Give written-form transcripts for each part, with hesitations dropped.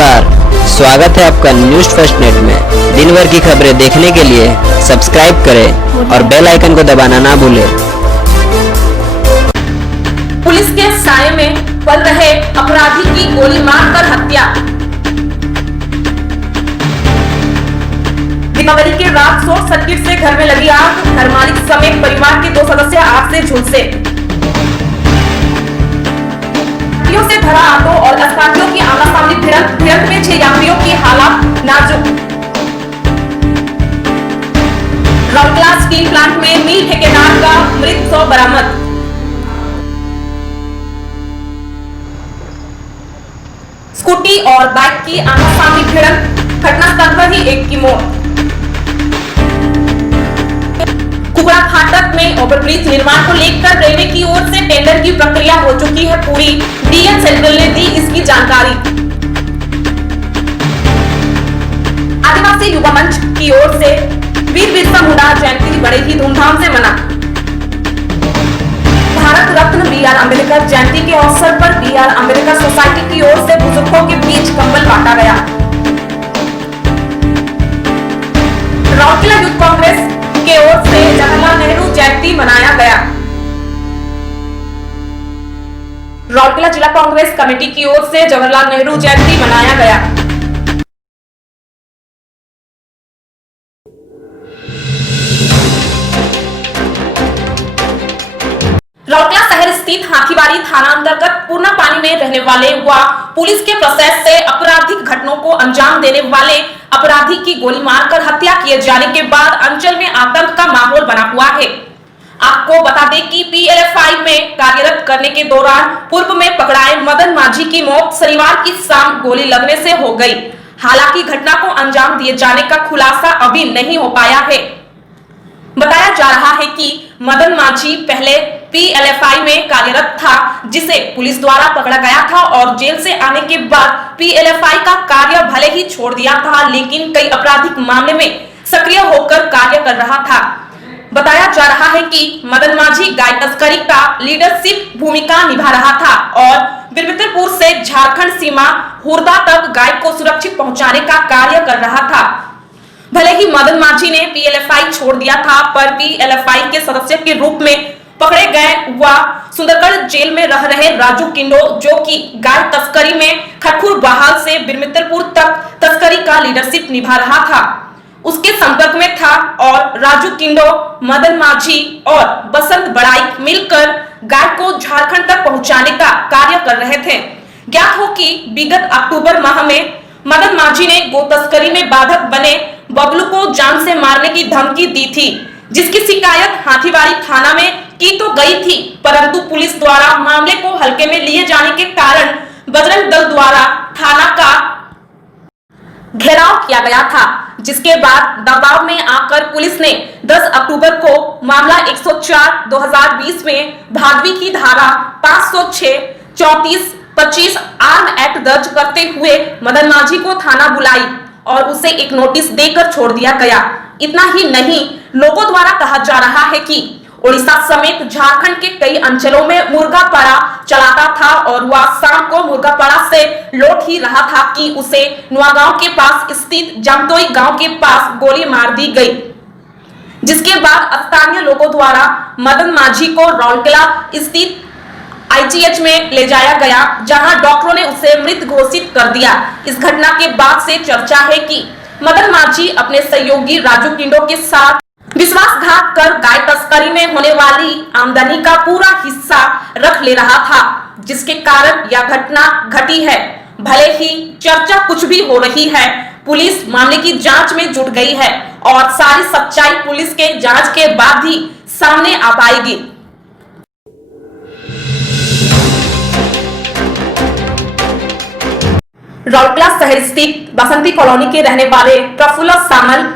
नमस्कार, स्वागत है आपका न्यूज़ फर्स्ट नेट में। दिन भर की खबरें देखने के लिए सब्सक्राइब करें और बेल आइकन को दबाना ना भूलें। पुलिस के साये में पल रहे अपराधी की गोली मारकर हत्या। दीपावली की रात शॉर्ट सर्किट से घर में लगी आग, घर मालिक समेत परिवार के 2 सदस्य आग से झुलसे। से भरा ऑटो और स्कॉर्पियो की आमना-सामनी भिड़ंत में 6 यात्रियों की हालत नाजुक। रौलकला स्टील प्लांट में मिल ठेकेदार का मृत शव बरामद। स्कूटी और बाइक की आमना-सामनी भिड़ंत, घटनास्थल पर ही एक की मौत। कुबड़ा फाटक में ओवरब्रिज निर्माण को लेकर रेलवे की ओर से टेंडर की प्रक्रिया हो चुकी है पूरी। डीएम सेंट्रल ने दी इसकी जानकारी। आदिवासी युवा मंच की ओर से वीर बिरसा मुंडा जयंती बड़े ही धूमधाम से मना। भारत रत्न बी आर अम्बेडकर जयंती के अवसर पर बी आर अम्बेडकर सोसाइटी की ओर से बुजुर्गों के बीच कंबल बांटा गया। रौलकला यूथ कांग्रेस की ओर से जवाहरलाल नेहरू जयंती मनाया गया। रौलकला जिला कांग्रेस कमेटी की ओर से जवाहरलाल नेहरू जयंती मनाया गया। रौलकला शहर स्थित हाथीबाड़ी थाना अंतर्गत पूर्णा पानी में रहने वाले व पुलिस के प्रोसेस से आपराधिक घटनाओं को अंजाम देने वाले अपराधी की गोली मारकर हत्या किए जाने के बाद अंचल में आतंक का माहौल बना हुआ है। आपको बता दें कि पीएलएफआई में कार्यरत करने के दौरान पूर्व में पकड़ाए मदन माझी की मौत शनिवार की शाम गोली लगने से हो गई। हालांकि घटना को अंजाम दिए जाने का खुलासा अभी नहीं हो पाया है। बताया जा रहा है कि मदन माझी पहले पीएलएफआई में कार्यरत था, जिसे पुलिस द्वारा पकड़ा गया था और जेल से आने के बाद पीएलएफआई का कार्य भले ही छोड़ दिया था, लेकिन कई आपराधिक मामले में सक्रिय होकर कार्य कर रहा था। बताया जा रहा है कि मदन माझी गाय तस्करी का लीडरशिप भूमिका निभा रहा था और बिरमित्रपुर से झारखंड सीमा हुरदा तक गाय को सुरक्षित पहुंचाने का कार्य कर रहा था। भले ही मदन माझी ने पीएलएफआई छोड़ दिया था, पर पीएलएफआई के सदस्य के रूप में पकड़े गए व सुंदरगढ़ जेल में रह रहे राजू किंडो, जो कि गाय तस्करी में खटखुर बहाल से बिरमित्रपुर तक तस्करी का लीडरशिप निभा रहा था, उसके संपर्क में था और राजू किंडो, मदन माझी और बसंत बड़ाई मिलकर गाय को झारखंड तक पहुंचाने का कार्य कर रहे थे। ज्ञात हो कि विगत अक्टूबर माह में मदन माझी ने गो तस्करी में बाधक बने बबलू को जान से मारने की धमकी दी थी, जिसकी शिकायत हाथीबाड़ी थाना में की तो गई थी, परंतु पुलिस द्वारा मामले को हल्के में लिए जाने के कारण बजरंग दल द्वारा थाना का घेराव किया गया था, जिसके बाद दबाव में आकर पुलिस ने 10 अक्टूबर को मामला 104/2020 में भादवी की धारा 506, 34, 25 आर्म एक्ट दर्ज करते हुए मदन माझी को थाना बुलाई और उसे एक नोटिस देकर छोड़ दिया गया। इतना ही नहीं, लोगों द्वारा कहा जा रहा है कि ओडिशा समेत झारखंड के कई अंचलों में मुर्गापाड़ा चलाता था और वह शाम को मुर्गापाड़ा से लौट ही रहा था कि उसे नुआगांव के पास स्थित जमतोई गांव के पास गोली मार दी गई, जिसके बाद स्थानीय लोगों द्वारा मदन माझी को रौलकला स्थित आईजीएच में ले जाया गया, जहां डॉक्टरों ने उसे मृत घोषित कर दिया। इस घटना के बाद से चर्चा है कि मदन माझी अपने सहयोगी राजू किंडो के साथ विश्वासघात कर गाय तस्करी में होने वाली आमदनी का पूरा हिस्सा रख ले रहा था, जिसके कारण यह घटना घटी है। भले ही चर्चा कुछ भी हो रही है, पुलिस मामले की जांच में जुट गई है और सारी सच्चाई पुलिस के जांच के बाद ही सामने आ पाएगी। रौलकला शहर स्थित बसंती कॉलोनी के रहने वाले प्रफुल्ल सामल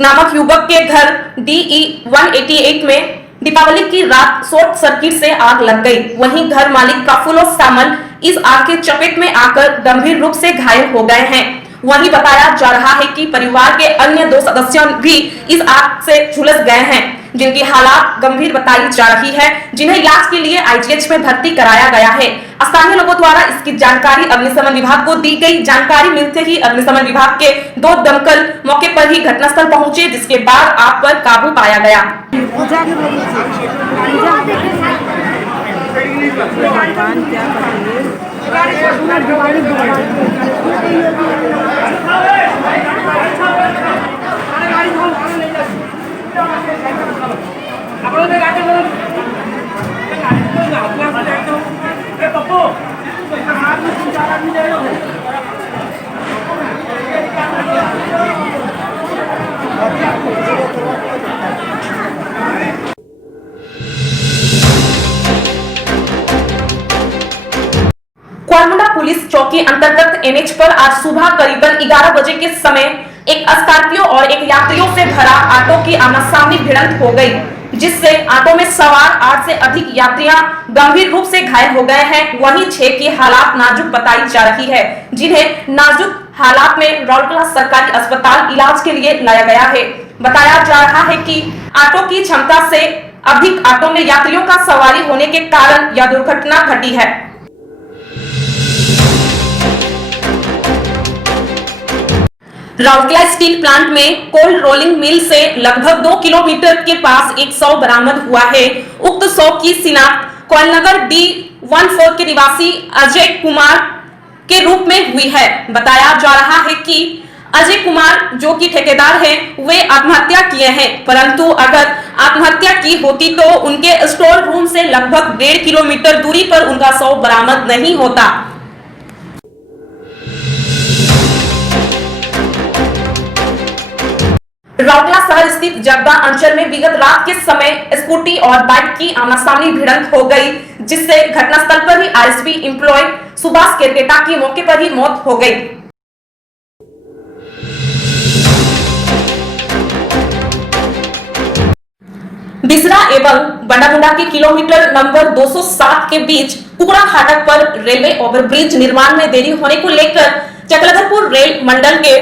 नामक युवक के घर DE 188 में दीपावली की रात शॉर्ट सर्किट से आग लग गई। वहीं घर मालिक प्रफुल्ल सामल इस आग के चपेट में आकर गंभीर रूप से घायल हो गए हैं। वहीं बताया जा रहा है कि परिवार के अन्य 2 सदस्य भी इस आग से झुलस गए हैं, जिनकी हालत गंभीर बताई जा रही है, जिन्हें इलाज के लिए आईजीएच में भर्ती कराया गया है। स्थानीय लोगों द्वारा इसकी जानकारी अग्निशमन विभाग को दी गई। जानकारी मिलते ही अग्निशमन विभाग के 2 दमकल मौके पर ही घटनास्थल पहुंचे, जिसके बाद आग पर काबू पाया गया। क्वारमुंडा पुलिस चौकी अंतर्गत एनएच पर आज सुबह करीबन 11 बजे के समय एक स्कॉर्पियो और एक यात्रियों से भरा ऑटो की आमने-सामने भिड़ंत हो गई, जिससे ऑटो में सवार 8 से अधिक यात्रियां गंभीर रूप से घायल हो गए हैं। वहीं 6 की हालत नाजुक बताई जा रही है, जिन्हें नाजुक हालात में राउरकेला सरकारी अस्पताल इलाज के लिए लाया गया है। बताया जा रहा है कि ऑटो की क्षमता से अधिक ऑटो में यात्रियों का सवारी होने के कारण यह दुर्घटना घटी है। राउरकेला स्टील प्लांट में कोल्ड रोलिंग मिल से लगभग 2 किलोमीटर के पास एक 100 बरामद हुआ है। उक्त 100 की शिनाख्त कोयलनगर D14 के निवासी अजय कुमार के रूप में हुई है। बताया जा रहा है कि अजय कुमार जो कि ठेकेदार हैं, वे आत्महत्या किए हैं, परंतु अगर आत्महत्या की होती तो उनके स्टोर रूम से लगभग 1.5 किलोमीटर दूरी पर उनका 100 बरामद नहीं होता। राउरकेला शहर स्थित जगदा अंचल में विगत रात के समय स्कूटी और बाइक की आमना-सामनी भिड़ंत हो गई, जिससे घटनास्थल पर ही आरएसबी एम्प्लॉय सुभाष केरकेटा की मौके पर ही मौत हो गई। बिसरा एवं बंडामुंडा के किलोमीटर नंबर 207 के बीच कुकड़ा फाटक पर रेलवे ओवरब्रिज निर्माण में देरी होने को लेकर चक्रधरपुर रेल मंडल के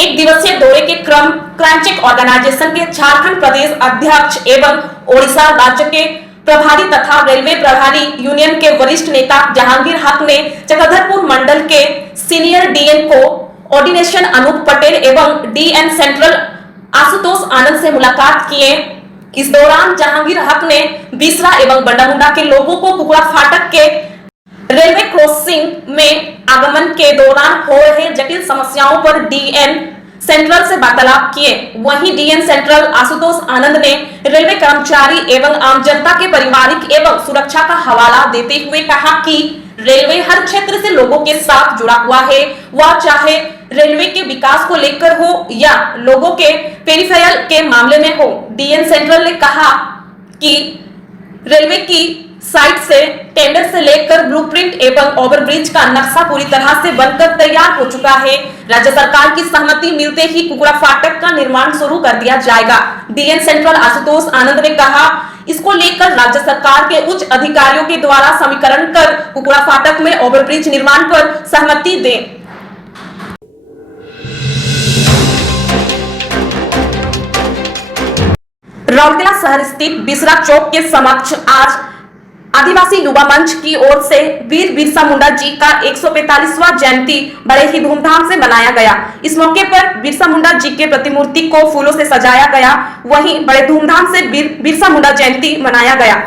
1 दिवसीय दौरे के क्रम क्रांचेक ऑर्गेनाइजेशन के झारखंड प्रदेश अध्यक्ष एवं ओडिशा राज्य के प्रभारी तथा रेलवे प्रभारी यूनियन के वरिष्ठ नेता जहांगीर हक ने चक्रधरपुर मंडल के सीनियर डीएन को ऑर्डिनेशन अनूप पटेल एवं डीएन सेंट्रल आशुतोष आनंद से मुलाकात किए। इस दौरान जहांगीर हक ने बिसरा एवं बंडामुंडा के लोगों को कुकड़ा फाटक के रेलवे क्रॉसिंग में आगमन के दौरान हो रहे जटिल समस्याओं पर डीएन सेंट्रल से वार्तालाप किए। वहीं डीएन सेंट्रल आशुतोष आनंद ने रेलवे कर्मचारी एवं आम जनता के पारिवारिक एवं सुरक्षा का हवाला देते हुए कहा कि रेलवे हर क्षेत्र से लोगों के साथ जुड़ा हुआ है, वह चाहे रेलवे के विकास को लेकर हो या लोगों के पेरिफेरल के मामले में हो। डीएन सेंट्रल ने कहा कि रेलवे की साइट से टेंडर से लेकर ब्लूप्रिंट एवं ओवरब्रिज का नक्शा पूरी तरह से बनकर तैयार हो चुका है। राज्य सरकार की सहमति मिलते ही कुकड़ा फाटक का निर्माण शुरू कर दिया जाएगा। डीएन सेंट्रल आशुतोष आनंद ने कहा, इसको लेकर राज्य सरकार के उच्च अधिकारियों के द्वारा समीकरण कर कुकड़ा फाटक में ओवरब्रिज निर्माण पर सहमति दें। राउरकेला शहर स्थित बिसरा चौक के समक्ष आज आदिवासी युवा मंच की ओर से वीर बिरसा मुंडा जी का 145वां जयंती बड़े ही धूमधाम से मनाया गया। इस मौके पर बिरसा मुंडा जी के प्रतिमूर्ति को फूलों से सजाया गया। वहीं बड़े धूमधाम से बिरसा मुंडा जयंती मनाया गया।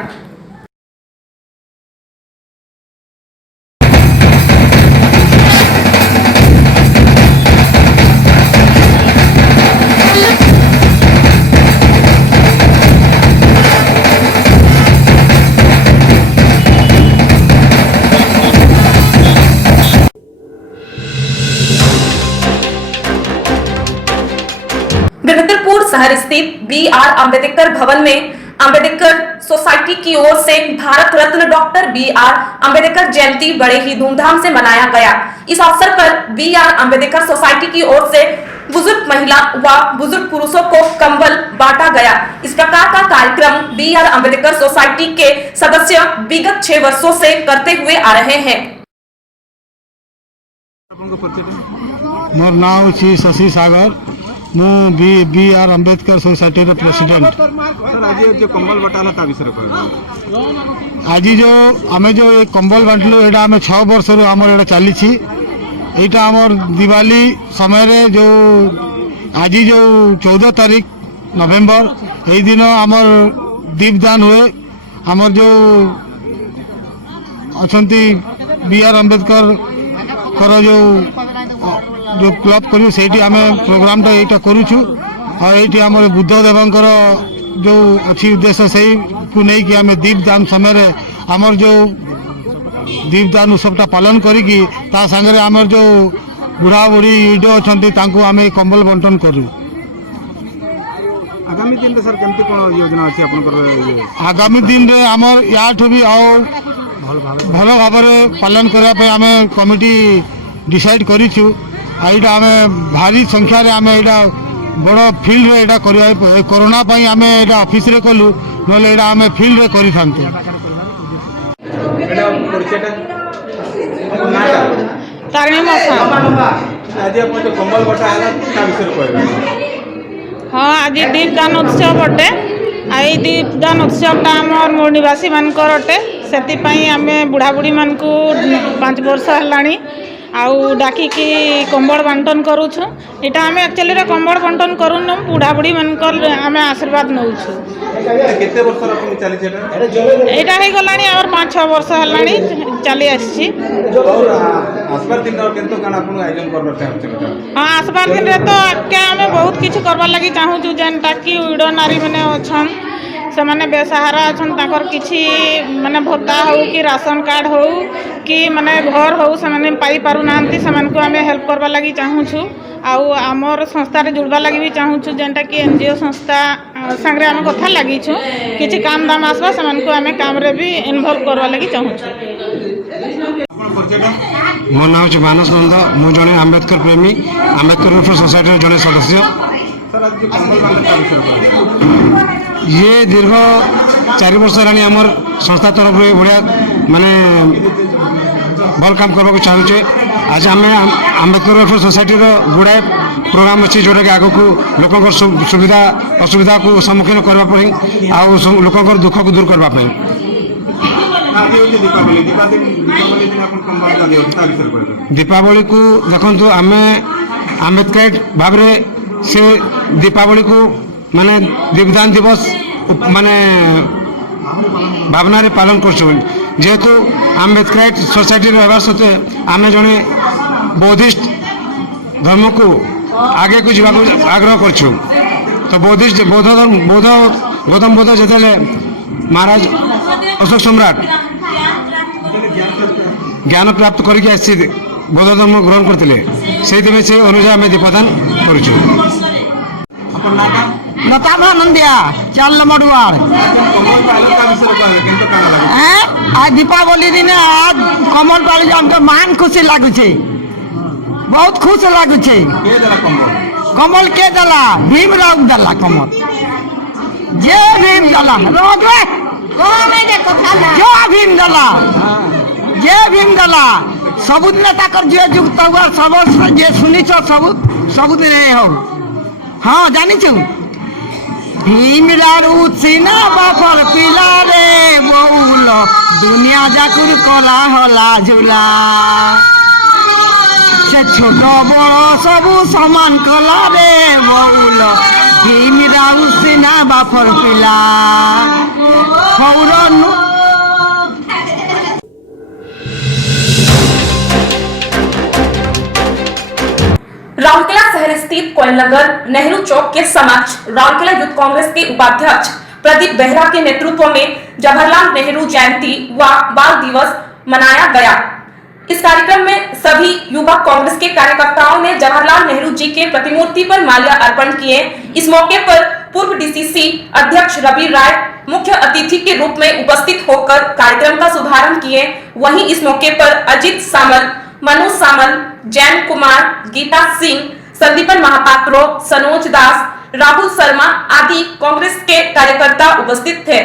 शहर स्थित बी.आर. अम्बेडकर भवन में अम्बेडकर सोसाइटी की ओर से भारत रत्न डॉक्टर बी.आर. अम्बेडकर जयंती बड़े ही धूमधाम से मनाया गया। इस अवसर पर बी.आर. अम्बेडकर सोसाइटी की ओर से बुजुर्ग महिला व बुजुर्ग पुरुषों को कंबल बांटा गया। इस प्रकार का कार्यक्रम बी.आर. अम्बेडकर सोसाइटी के सदस्य विगत 6 वर्षों से करते हुए आ रहे हैं। मोर नाम छी शशि सागर मु बी आर अम्बेडकर सोसाइटी रो प्रेसिडेंट। सर आज जो कंबल बटाला ता विषय कहबो। आज जो आमे जो ये कंबल बांटलु एटा आमे 6 वर्ष रो हमर एटा चाली छी। एटा हमर दिवाली समय रे जो आज जो 14 तारीख नवेम्बर एई दिन हमर दीपदान हुए। हमर जो अछंती बी आर अम्बेडकर कर जो क्लब करू सेठी आमे प्रोग्राम टा एटा करूछु और एठी हमर बुद्ध देवंकर जो अच्छी उद्देश्य से को नहीं कि आमे दीपदान समय रे हमर जो दीपदान उत्सवटा पालन करिकी ता संगे हमर जो बुढ़ा बुढ़ी जो अछंती तांको आमे कंबल बंटन करू। आगामी दिन रे सर केमती कोन योजना अछि आपनकर? आगामी दिन रे हमर याठू भी आओ भल भाव पालन करने पे आमे कमिटी डिसाइड करिछु। एटा आमे भारी संख्या रे आमे एटा बड़ फील्ड रे एटा करिया कोरोना पई आमे एटा ऑफिस रे कलु नले एटा आमे फील्ड रे करि थांतु। एटा परिचयटा तारिणी मसा आज अपन जो कंबल बटा आला ता विषय कहबो। हाँ आज दीपदान उत्सव अटे। आई दीपदान उत्सवटा आमर मूल निवासी मानकर अटे। से आमे बुढ़ा बुढ़ी मान को 5 वर्ष है आउ डाकिकी कंबल बांटन करूछु। इटा आमे एक्चुअली रे कंबल बांटन करूनु बुढ़ा बुढ़ी मानकर आमे आशीर्वाद नउछु। केते वर्ष अपन चली छेटा? एटा हे गलानी और 5-6 वर्ष हलानी चली आछि। और आसबार दिन और केंतो काना अपन आयोजन करबा चाहछन? हाँ आसबार दिन रे तो के आमे बहुत किछ करबा लागि चाहूछु जेनटा कि उडो नारी माने अछन से माने बेसहारा अछन ताकर किछि माने भत्ता हो कि राशन कार्ड हो कि माने घर हो से माने पाई पारु नांती से मान को आमे हेल्प करबा लागि चाहूछु। आउ आमर संस्था रे जुड़बा लागि भी चाहूछु जेनटा कि एनजीओ संस्था संगरे आमे कथा लागि छु किछि काम दाम आसबा से मान को आमे काम रे भी इन्वॉल्व करबा लागि चाहूछु। मोर नाम छ मानस नंद मु जने अम्बेडकर प्रेमी अम्बेडकर वेलफेयर सोसाइटी रे जने सदस्य। सर आज जो कंबल बांटला ता विषय कहबो। ये दीर्घ 4 वर्ष हेलानी हमर संस्था तरफ रे बढ़िया माने भल काम करबा को चाहूचे। आज आमे अम्बेडकर वेलफेयर सोसाइटी रो गुड़ाए प्रोग्राम अछि जोटा कि आगो को लोकंकर सुविधा असुविधा को सम्मुखीन करबा पई आ लोकंकर दुख को दूर करबा पई। आज होते दीपावली दिन अपन कंबल ना देउ ता विषय कहबो। दीपावली को देखंतु आमे अम्बेडकर भाव रे से दीपावली को माने दीपदान दिवस माने भावना रे पालन करछु। जेहेतु अम्बेडकर सोसाइटी रहबार सत्वे आमे जने बौद्धिस्ट धर्म को आगे को जीवा आग्रह करछु। तो बौद्धिस्ट बौद्ध धर्म गौतम बुद्ध जेतेले महाराज अशोक सम्राट ज्ञान प्राप्त करके आसी बौद्ध धर्म ग्रहण करते से अनुसार आम दीपदान करुचु। अपन नाटा लता भानंदिया 4 नंबर वार्ड। कंबल पालन ता विषय कहबो केंतो काना लागे? आज दीपावली दिन आज कमल पाली हमके मान खुशी लागू छे, बहुत खुश लागू छे। के देला कंबल? कमल के दला भीमराव दला कमल जे भीम दला रोदे कोमे दे कथा जो भीम दला जे भीम दला सबुत नेता कर जे जुक्त हुआ सब जे सुनी छ सबुत रे हो। हाँ जानी छु भीमराव उछिना बापर पिला रे बउल दुनिया जाकुर कला हला झुला से छोट बड़ सबू समान कला रे बउल भीमराव उछिना बापर पिला हौरनु। राउरकेला शहर स्थित कोयलनगर नेहरू चौक के समक्ष राउरकेला यूथ कांग्रेस के उपाध्यक्ष प्रदीप बेहरा के नेतृत्व में जवाहरलाल नेहरू जयंती व बाल दिवस मनाया गया। इस कार्यक्रम में सभी युवा कांग्रेस के कार्यकर्ताओं ने जवाहरलाल नेहरू जी के प्रतिमूर्ति पर माल्या अर्पण किए। इस मौके पर पूर्व डीसीसी अध्यक्ष रवि राय मुख्य अतिथि के रूप में उपस्थित होकर कार्यक्रम का शुभारंभ किए। वहीं इस मौके पर अजीत सामल, मनोज सामल, जैन कुमार, गीता सिंह, संदीपन महापात्रो, सनोज दास, राहुल शर्मा आदि कांग्रेस के कार्यकर्ता उपस्थित थे।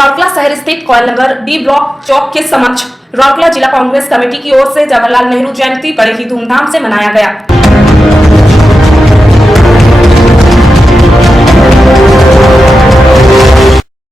रौरकला शहर स्थित कोयलनगर बी ब्लॉक चौक के समक्ष रौरकला जिला कांग्रेस कमेटी की ओर से जवाहरलाल नेहरू जयंती बड़े ही धूमधाम से मनाया गया।